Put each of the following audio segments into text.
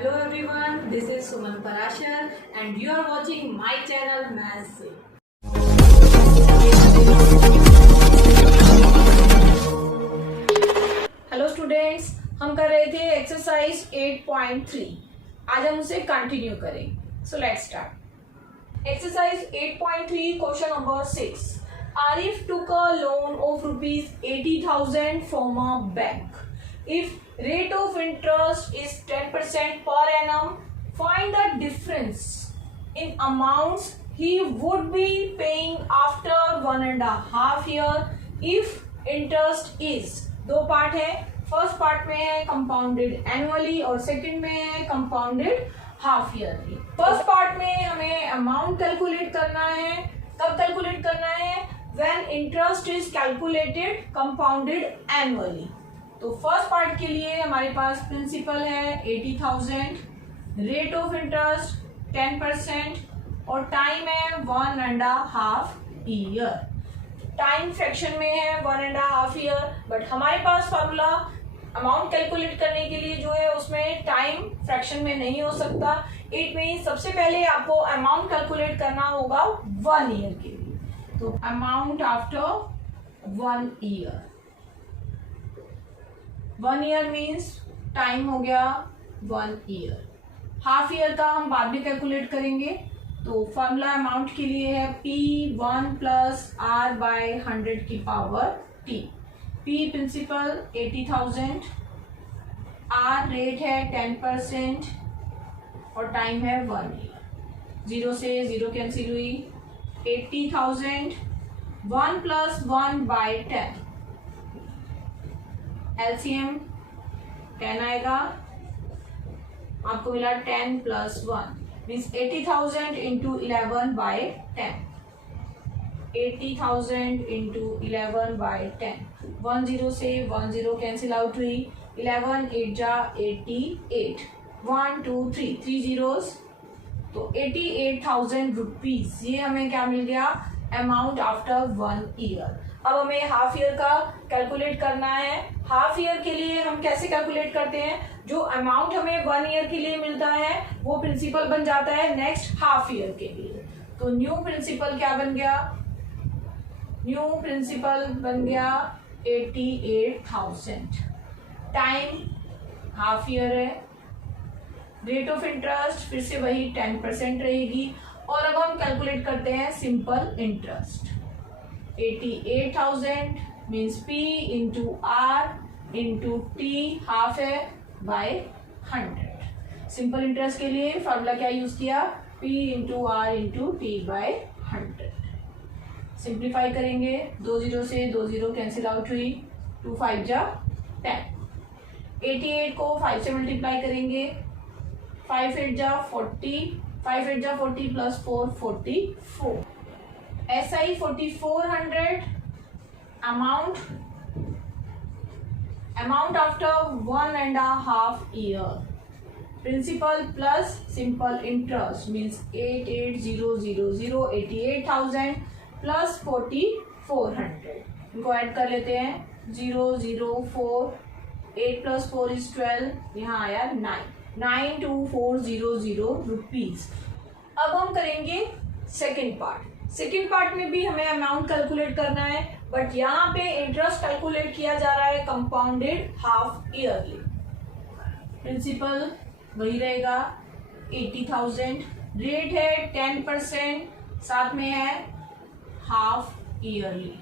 Hello everyone, this is Suman Parashar and you are watching my channel Maths से। Hello students, हम कर रहे थे एक्सरसाइज 8.3। आज हम उसे कंटिन्यू करेंगे। So let's start. Exercise 8.3 question number 6। Arif took a loan of rupees 80,000 from a bank. If rate of interest is 10% per annum, find the difference in amounts he would be paying after 1.5 year if interest is। दो part है, first part में है compounded annually और second में है compounded half yearly. First part में हमें amount calculate करना है। कब कैलकुलेट करना है? When interest is calculated compounded annually. तो फर्स्ट पार्ट के लिए हमारे पास प्रिंसिपल है 80,000, रेट ऑफ इंटरेस्ट 10% और टाइम है 1.5 ईयर। टाइम फ्रैक्शन में है 1.5 ईयर, बट हमारे पास फार्मूला अमाउंट कैलकुलेट करने के लिए जो है उसमें टाइम फ्रैक्शन में नहीं हो सकता। इट मीन सबसे पहले आपको अमाउंट कैलकुलेट करना होगा 1 ईयर के लिए। तो amount after 1 year, 1 year means time हो गया 1 ईयर। हाफ ईयर का हम बाद में कैलकुलेट करेंगे। तो फॉर्मूला अमाउंट के लिए है P1 प्लस R बाय 100 की power T। P principal 80,000, R rate है 10% और टाइम है 1 ईयर। 0 से 0 कैंसिल हुई। 80,000 1 प्लस 1 बाय 10, LCM 10 आएगा। आपको मिला 10 plus 1 means 80,000 into 11 by 10. 80,000 into 11 by 10. 1 0 से 1 0 कैंसिल आउट हुई। 11 8 जा 88। 1 2 3 3 zeros, तो 88,000 रुपीज। ये हमें क्या मिल गया? Amount after 1 year. अब हमें हाफ ईयर का कैलकुलेट करना है। हाफ ईयर के लिए हम कैसे कैलकुलेट करते हैं? जो अमाउंट हमें 1 ईयर के लिए मिलता है वो प्रिंसिपल बन जाता है नेक्स्ट हाफ ईयर के लिए। तो न्यू प्रिंसिपल क्या बन गया? न्यू प्रिंसिपल बन गया 88,000। टाइम हाफ ईयर है। रेट ऑफ इंटरेस्ट फिर से वही 10% रहेगी। और अब हम कैलकुलेट करते हैं simple interest. 88,000 means P into R into T half है बाय 100। सिंपल इंटरेस्ट के लिए फॉर्मूला क्या यूज किया? P into R into T by 100। Simplify करेंगे। 2 0 से 2 0 कैंसिल आउट हुई। 2 5 जा 10। 88 को 5 से मल्टीप्लाई करेंगे। 5 8 जा 40, 5 8 जा 40 plus 4 44। SI 4400। Amount after 1.5 year. Principal plus simple interest means 88,000 88,000 plus 4400। इनको ऐड कर लेते हैं। 0 0 4, 8 प्लस 4 इज 12, यहाँ आया 9। 92400 रुपीज। अब हम करेंगे सेकेंड पार्ट। सेकेंड पार्ट में भी हमें अमाउंट कैलकुलेट करना है, बट यहाँ पे इंटरेस्ट कैलकुलेट किया जा रहा है कंपाउंडेड हाफ ईयरली। प्रिंसिपल वही रहेगा 80,000, रेट है 10%, साथ में है हाफ ईयरली।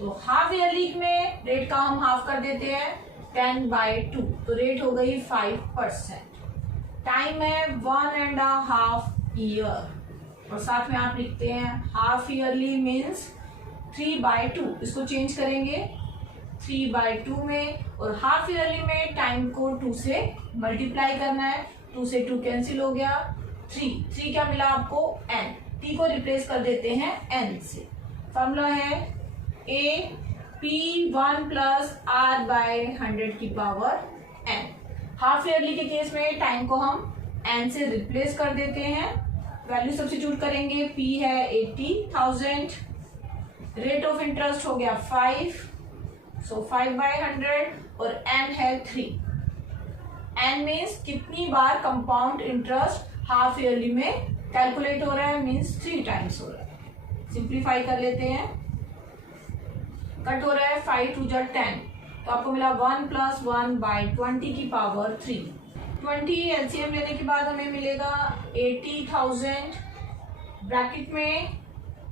तो हाफ ईयरली में रेट का हम हाफ कर देते हैं 10/2, तो रेट हो गई 5%। टाइम है 1.5 ईयर और साथ में आप लिखते हैं हाफ ईयरली मीन्स 3/2। इसको चेंज करेंगे 3/2 में, और हाफ ईयरली में टाइम को 2 से मल्टीप्लाई करना है। 2 से 2 कैंसिल हो गया। 3 क्या मिला आपको? n। t को रिप्लेस कर देते हैं n से। फॉर्मूला है P1 प्लस R बाय 100 की पावर n। हाफ ईयरली के केस में टाइम को हम n से रिप्लेस कर देते हैं। वैल्यू सब्स्टिट्यूट करेंगे। P है 80,000, रेट ऑफ इंटरेस्ट हो गया 5, सो 5/100 और n है 3। एन मीन्स कितनी बार कंपाउंड इंटरेस्ट हाफ ईयरली में कैलकुलेट हो रहा है, मीन्स 3 टाइम्स हो रहा है। सिंप्लीफाई कर लेते हैं, कट हो रहा है 5 2 जा 10, तो आपको मिला 1 + 1 / 20 की पावर 3। 20 एलसीएम लेने के बाद हमें मिलेगा 80,000 ब्रैकेट में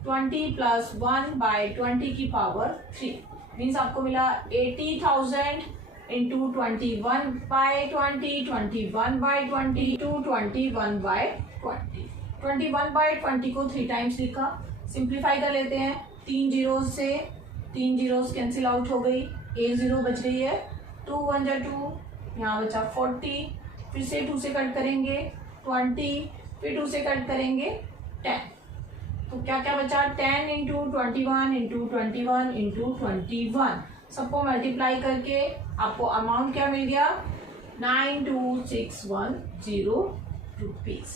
20 + 1 / 20 की पावर 3, मीन्स आपको मिला 80,000 इंटू 21/20, 21/20 टू 21/20। 21/20 को 3 टाइम्स लिखा। सिंप्लीफाई कर लेते हैं, 3 जीरोस से 3 जीरोस कैंसिल आउट हो गई, एक जीरो बच रही है, 2 1 जा 2, यहाँ बचा 40, फिर से 2 से कट करेंगे 20, फिर 2 से कट करेंगे 10, तो क्या क्या बचा 10 इंटू 21 इंटू 21 इंटू 21, सबको मल्टीप्लाई करके आपको अमाउंट क्या मिल गया 92,610 रुपीज।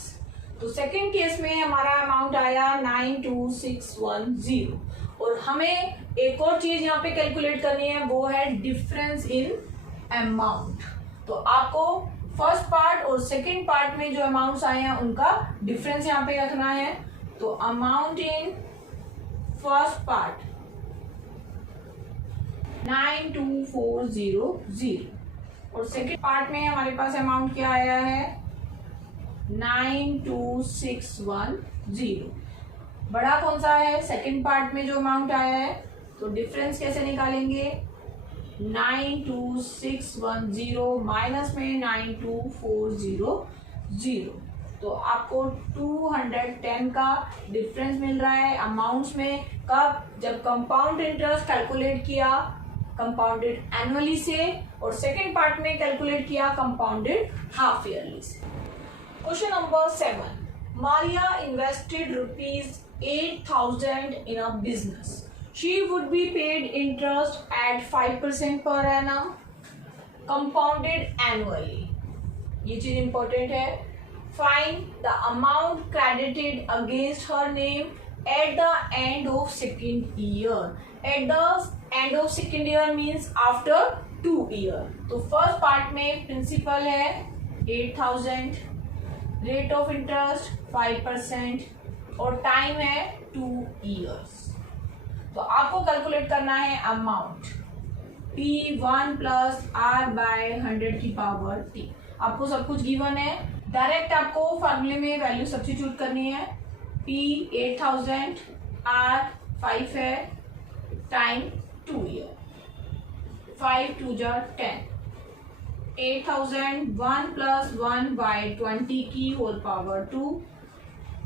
तो सेकंड केस में हमारा अमाउंट आया 92,610, और हमें एक और चीज यहाँ पे कैलकुलेट करनी है, वो है डिफरेंस इन अमाउंट। तो आपको फर्स्ट पार्ट और सेकंड पार्ट में जो अमाउंट्स आए हैं उनका डिफरेंस यहाँ पे रखना है। तो अमाउंट इन फर्स्ट पार्ट 92,400, और सेकंड पार्ट में हमारे पास अमाउंट क्या आया है 92,610। बड़ा कौन सा है सेकंड पार्ट में जो अमाउंट आया है, तो डिफरेंस कैसे निकालेंगे 92,610 माइनस में 92,400, तो आपको 210 का डिफरेंस मिल रहा है अमाउंट्स में। कब, जब कंपाउंड इंटरेस्ट कैलकुलेट किया कंपाउंडेड एनुअली से, और सेकंड पार्ट में कैलकुलेट किया कंपाउंडेड हाफ ईयरली से। Question number 7, Maria invested ₹8,000 in a business. She would be paid interest at 5% per annum, compounded annually. ये चीज इंपॉर्टेंट है। Find the amount credited against her name at the end of second year. At the end of second year means after 2 years. तो first part में principal है 8,000, rate of interest 5% और time है 2 years। तो आपको calculate करना है amount P1 + R/100 की पावर T। आपको सब कुछ गिवन है, डायरेक्ट आपको फार्मूले में वैल्यू सब्स्टिट्यूट करनी है। P 8,000, R 5 है, टाइम 2 year, 5 2 जा 10, 8,000 1 + 1/20 की होल पावर 2,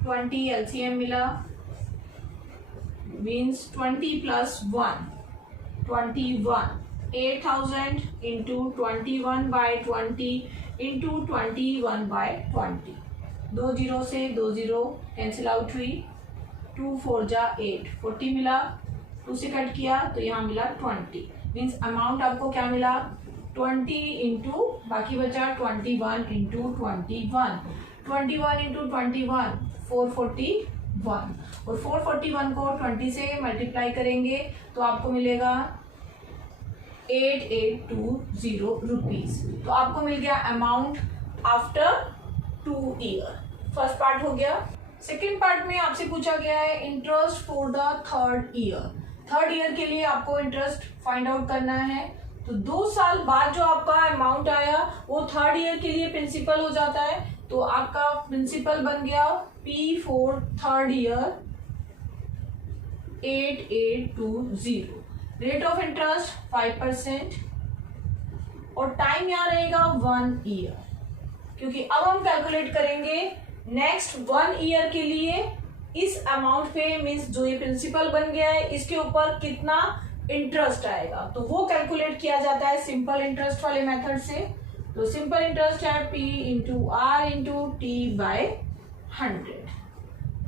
20 एलसीएम मिला, मीन्स 20 + 1 21, 8,000 इंटू 21/20 इंटू 21/20, 2 जीरो से 2 जीरो कैंसिल आउट हुई, 2 4 जा 8, 40 मिला, 2 से कट किया तो यहाँ मिला 20, मीन्स अमाउंट आपको क्या मिला 20 इंटू बाकी बचा 21 इंटू 21, 21 इंटू 21 441, और 441 को 20 से मल्टीप्लाई करेंगे तो आपको मिलेगा 8820 रुपीज। तो आपको मिल गया amount after 2 years। First part हो गया। सेकेंड पार्ट में आपसे पूछा गया है interest for the third year. Third year के लिए आपको इंटरेस्ट फाइंड आउट करना है। तो 2 साल बाद जो आपका अमाउंट आया वो थर्ड ईयर के लिए प्रिंसिपल हो जाता है। तो आपका प्रिंसिपल बन गया P for third year 8820, rate of interest 5% और टाइम यहाँ रहेगा 1 ईयर, क्योंकि अब हम कैलकुलेट करेंगे नेक्स्ट 1 ईयर के लिए इस अमाउंट पे, मीन्स जो ये प्रिंसिपल बन गया है इसके ऊपर कितना इंटरेस्ट आएगा, तो वो कैलकुलेट किया जाता है सिंपल इंटरेस्ट वाले मेथड से। तो सिंपल इंटरेस्ट है P into R into T by 100।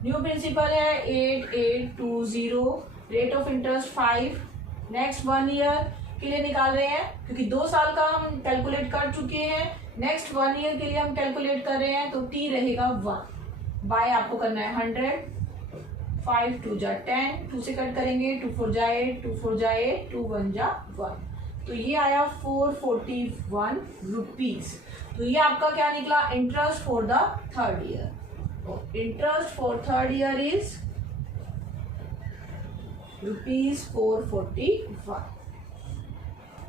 New principal है 8820, rate of interest 5, next 1 year के लिए निकाल रहे हैं क्योंकि 2 साल का हम कैलकुलेट कर चुके हैं, नेक्स्ट 1 ईयर के लिए हम कैलकुलेट कर रहे हैं। तो टी रहेगा 1 बाय आपको करना है 100, 5 2 जा 10, 2 से कट करेंगे 2 4 जा 8, 2 4 जा 8, 2 1 जा 1। तो ये आया 441 रुपीज। तो ये आपका क्या निकला, interest for the third year. तो interest for third year is ₹441।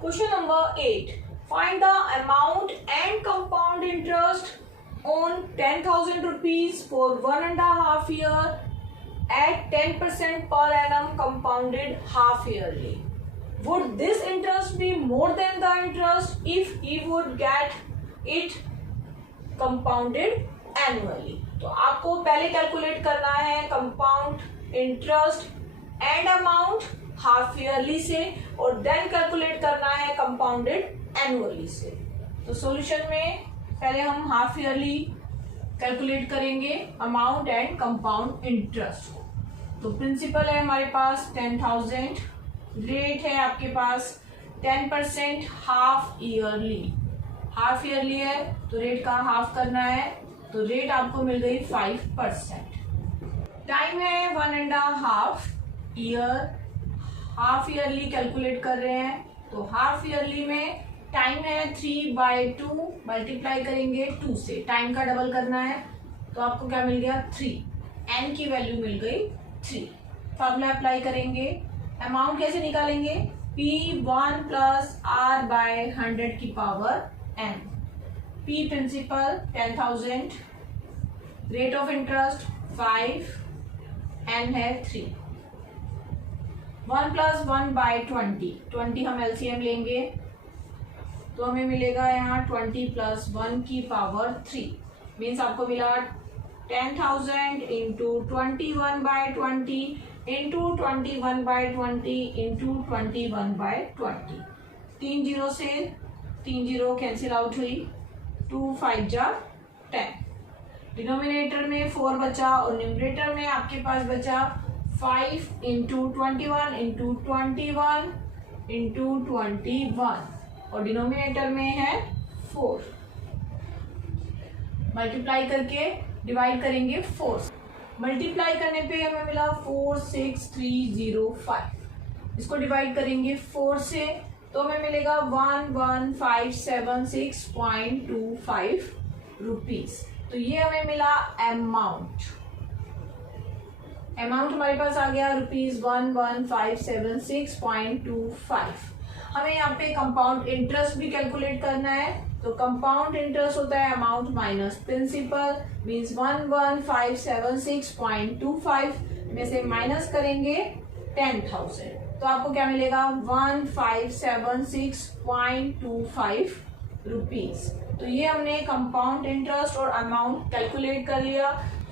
Question number 8. Find the amount and compound interest on 10,000 rupees for 1.5 year at 10% per annum compounded half yearly. Would this interest be more than the interest if he would get it compounded annually? तो आपको पहले calculate करना है compound interest and amount half yearly से, और then calculate करना है compounded annually से। तो सॉल्यूशन में पहले हम हाफ ईयरली कैलकुलेट करेंगे अमाउंट एंड कंपाउंड इंटरेस्ट। तो प्रिंसिपल है हमारे पास 10,000, रेट है आपके पास 10% हाफ ईयरली है तो रेट का हाफ करना है, तो रेट आपको मिल गई 5%। टाइम है 1.5 ईयर, हाफ ईयरली कैलकुलेट कर रहे हैं, तो हाफ ईयरली में टाइम है 3/2, मल्टीप्लाई करेंगे 2 से, टाइम का डबल करना है, तो आपको क्या मिल गया 3, एन की वैल्यू मिल गई 3। फॉर्मूला अप्लाई करेंगे, अमाउंट कैसे निकालेंगे, P1 प्लस R बाय 100 की power n, P principal 10,000, rate of interest 5, n है 3, 1 प्लस 1 बाय 20 हम एलसीएम लेंगे तो हमें मिलेगा यहाँ 20 प्लस 1 की पावर 3, मीन्स आपको मिला 10,000 इंटू 21/20 इंटू 21/20 इंटू 21/20। 3 जीरो से 3 जीरो कैंसिल आउट हुई, 2 5 जा 10, डिनोमिनेटर में 4 बचा और न्यूमरेटर में आपके पास बचा 5 इंटू 21 इंटू 21 इंटू 21, और डिनोमिनेटर में है 4। मल्टीप्लाई करके डिवाइड करेंगे 4, मल्टीप्लाई करने पे हमें मिला 46305, इसको डिवाइड करेंगे 4 से तो हमें मिलेगा 11576.25 रुपीज। तो ये हमें मिला अमाउंट हमारे पास आ गया ₹11576.25। हमें यहाँ पे कंपाउंड इंटरेस्ट भी कैलकुलेट करना है, तो कंपाउंड इंटरेस्ट होता है अमाउंट माइनस प्रिंसिपल, मीन्स 11576.25 में से माइनस करेंगे 10,000 तो आपको क्या मिलेगा 1576.25 रुपीज। तो ये हमने कंपाउंड इंटरेस्ट और अमाउंट कैलकुलेट कर लिया।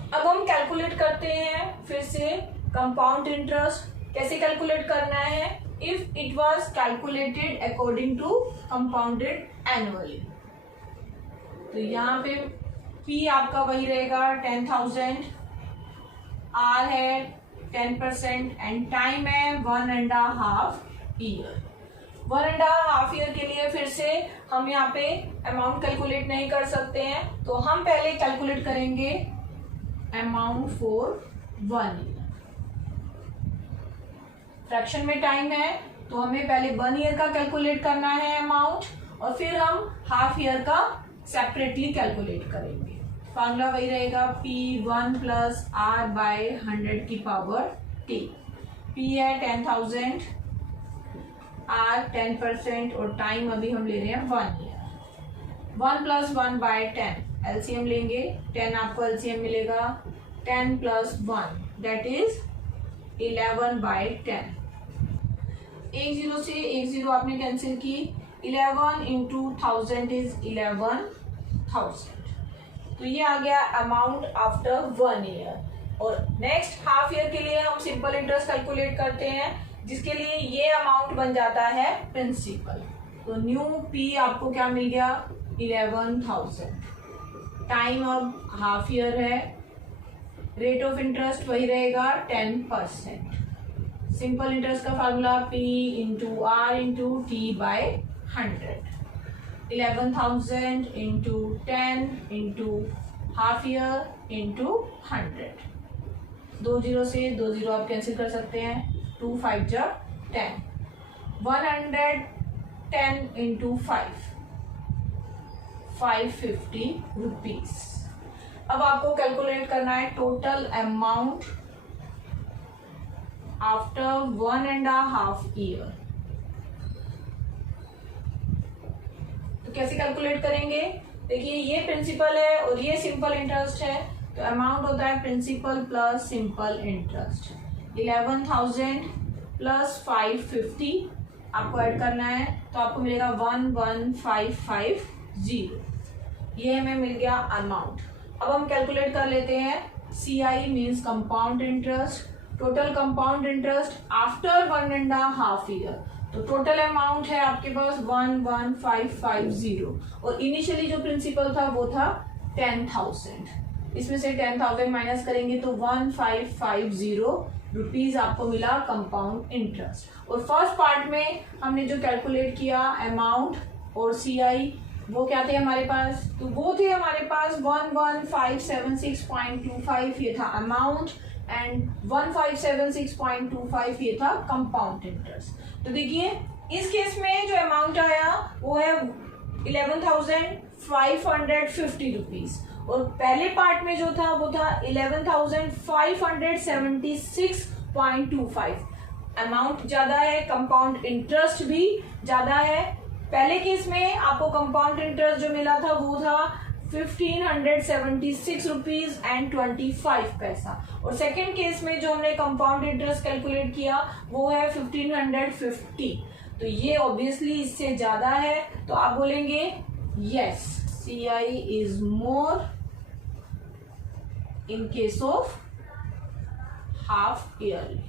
अब हम कैलकुलेट करते हैं फिर से कंपाउंड इंटरेस्ट कैसे कैलकुलेट करना है, if it was calculated according to compounded annually. तो यहाँ पे P आपका वही रहेगा 10,000, R है 10% एंड टाइम है 1.5 ईयर। 1.5 ईयर के लिए फिर से हम यहाँ पे अमाउंट कैलकुलेट नहीं कर सकते हैं, तो हम पहले कैलकुलेट करेंगे अमाउंट फॉर 1 ईयर। फ्रैक्शन में टाइम है तो हमें पहले 1 ईयर का कैलकुलेट करना है अमाउंट, और फिर हम हाफ ईयर का सेपरेटली कैलकुलेट करेंगे। फार्मूला वही रहेगा P1 प्लस R बाय 100 की पावर T। P है 10,000, R 10% और टाइम अभी हम ले रहे हैं 1 ईयर। 1 प्लस 1 बाय 10 एलसीएम लेंगे, 10 आपको एलसीएम मिलेगा 10 प्लस 1 दैट इज 11/10। 1 जीरो से 1 जीरो आपने कैंसिल की, 11 इंटू 1000 इज 11,000। तो ये आ गया अमाउंट आफ्टर 1 ईयर। और नेक्स्ट हाफ ईयर के लिए हम सिंपल इंटरेस्ट कैलकुलेट करते हैं, जिसके लिए ये अमाउंट बन जाता है प्रिंसिपल। तो न्यू P आपको क्या मिल गया 11,000। टाइम अब हाफ ईयर है, रेट ऑफ इंटरेस्ट वही रहेगा 10%। सिंपल इंटरेस्ट का formula P into R into T by 100। 11,000 into 10 into half year into 100। 2 zero से 2 जीरो आप कैंसिल कर सकते हैं, 2 5 जा 10। 100 10 into 5, 550 रुपीज। अब आपको कैलकुलेट करना है टोटल अमाउंट आफ्टर 1.5 ईयर। तो कैसे कैलकुलेट करेंगे? देखिए ये प्रिंसिपल है और ये सिंपल इंटरेस्ट है, तो अमाउंट होता है principal plus simple interest. 11,000 plus 550 आपको ऐड करना है, तो आपको मिलेगा 11,550। ये हमें मिल गया अमाउंट। अब हम कैलकुलेट कर लेते हैं CI means compound interest, total compound interest after 1.5 year. तो टोटल अमाउंट है आपके पास 11,550 और इनिशियली जो प्रिंसिपल था वो था 10,000। इसमें से 10,000 माइनस करेंगे तो 1,550 रुपीज आपको मिला कंपाउंड इंटरेस्ट। और फर्स्ट पार्ट में हमने जो कैलकुलेट किया अमाउंट और CI वो क्या थे हमारे पास? तो वो थे हमारे पास 11,576.25 ये था अमाउंट एंड 1,576.25 ये था कंपाउंड इंटरेस्ट। तो देखिए इस केस में जो अमाउंट आया वो है 11,550 रुपीज और पहले पार्ट में जो था वो था 11,576.25। अमाउंट ज्यादा है, कंपाउंड इंटरेस्ट भी ज्यादा है। पहले केस में आपको कंपाउंड इंटरेस्ट जो मिला था वो था 1,576 रुपीज एंड 25 पैसा और सेकेंड केस में जो हमने कंपाउंड इंटरेस्ट कैलकुलेट किया वो है 1,550। तो ये ऑब्वियसली इससे ज्यादा है, तो आप बोलेंगे yes CI is more in case of half yearly.